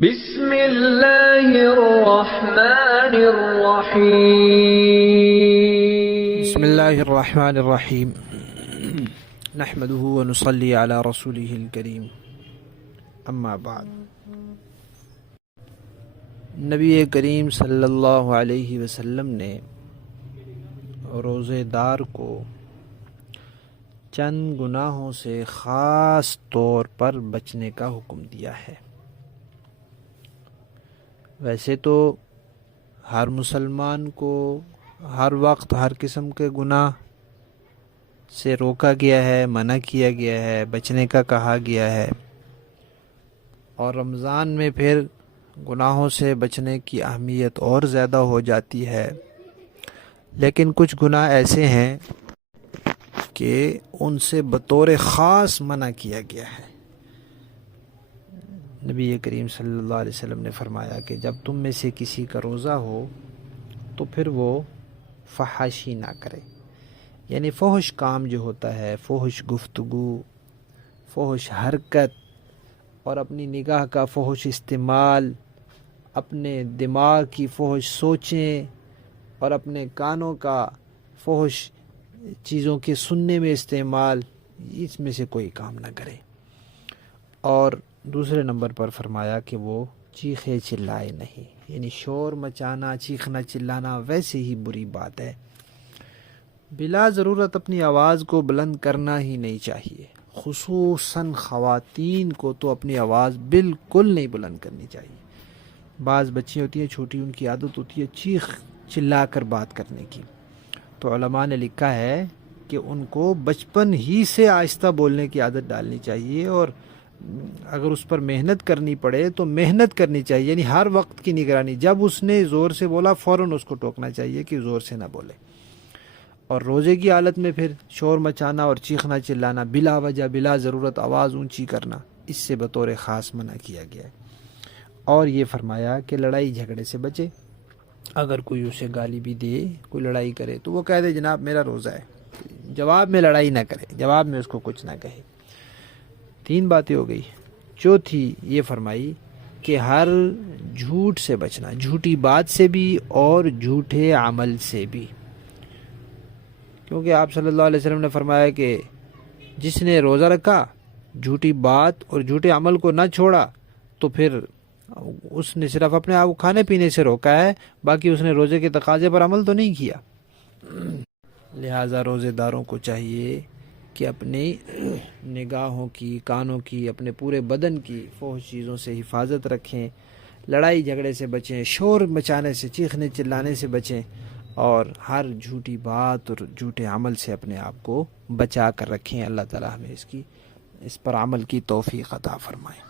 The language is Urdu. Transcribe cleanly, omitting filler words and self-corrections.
بسم اللہ الرحمن الرحیم بسم اللہ الرحمن الرحیم نحمده ونصلی علی رسوله الکریم اما بعد نبی کریم صلی اللہ علیہ وسلم نے روزے دار کو چند گناہوں سے خاص طور پر بچنے کا حکم دیا ہے۔ ویسے تو ہر مسلمان کو ہر وقت ہر قسم کے گناہ سے روکا گیا ہے، منع کیا گیا ہے، بچنے کا کہا گیا ہے، اور رمضان میں پھر گناہوں سے بچنے کی اہمیت اور زیادہ ہو جاتی ہے۔ لیکن کچھ گناہ ایسے ہیں کہ ان سے بطور خاص منع کیا گیا ہے۔ نبی کریم صلی اللہ علیہ وسلم نے فرمایا کہ جب تم میں سے کسی کا روزہ ہو تو پھر وہ فحاشی نہ کرے، یعنی فحش کام جو ہوتا ہے، فحش گفتگو، فحش حرکت، اور اپنی نگاہ کا فحش استعمال، اپنے دماغ کی فحش سوچیں اور اپنے کانوں کا فحش چیزوں کے سننے میں استعمال، اس میں سے کوئی کام نہ کرے۔ اور دوسرے نمبر پر فرمایا کہ وہ چیخے چلائے نہیں، یعنی شور مچانا، چیخنا چلانا ویسے ہی بری بات ہے۔ بلا ضرورت اپنی آواز کو بلند کرنا ہی نہیں چاہیے، خصوصاً خواتین کو تو اپنی آواز بالکل نہیں بلند کرنی چاہیے۔ بعض بچیاں ہوتی ہیں چھوٹی، ان کی عادت ہوتی ہے چیخ چلا کر بات کرنے کی، تو علماء نے لکھا ہے کہ ان کو بچپن ہی سے آہستہ بولنے کی عادت ڈالنی چاہیے، اور اگر اس پر محنت کرنی پڑے تو محنت کرنی چاہیے، یعنی ہر وقت کی نگرانی، جب اس نے زور سے بولا فوراً اس کو ٹوکنا چاہیے کہ زور سے نہ بولے۔ اور روزے کی حالت میں پھر شور مچانا اور چیخنا چلانا، بلا وجہ بلا ضرورت آواز اونچی کرنا، اس سے بطور خاص منع کیا گیا ہے۔ اور یہ فرمایا کہ لڑائی جھگڑے سے بچے، اگر کوئی اسے گالی بھی دے، کوئی لڑائی کرے تو وہ کہہ دے جناب میرا روزہ ہے، جواب میں لڑائی نہ کرے، جواب میں اس کو کچھ نہ کہے۔ 3 باتیں ہو گئی۔ چوتھی یہ فرمائی کہ ہر جھوٹ سے بچنا، جھوٹی بات سے بھی اور جھوٹے عمل سے بھی، کیونکہ آپ صلی اللہ علیہ وسلم نے فرمایا کہ جس نے روزہ رکھا، جھوٹی بات اور جھوٹے عمل کو نہ چھوڑا، تو پھر اس نے صرف اپنے آپ کو کھانے پینے سے روکا ہے، باقی اس نے روزے کے تقاضے پر عمل تو نہیں کیا۔ لہٰذا روزے داروں کو چاہیے کہ اپنی نگاہوں کی، کانوں کی، اپنے پورے بدن کی فحش چیزوں سے حفاظت رکھیں، لڑائی جھگڑے سے بچیں، شور مچانے سے، چیخنے چلانے سے بچیں، اور ہر جھوٹی بات اور جھوٹے عمل سے اپنے آپ کو بچا کر رکھیں۔ اللہ تعالیٰ ہمیں اس پر عمل کی توفیق عطا فرمائے۔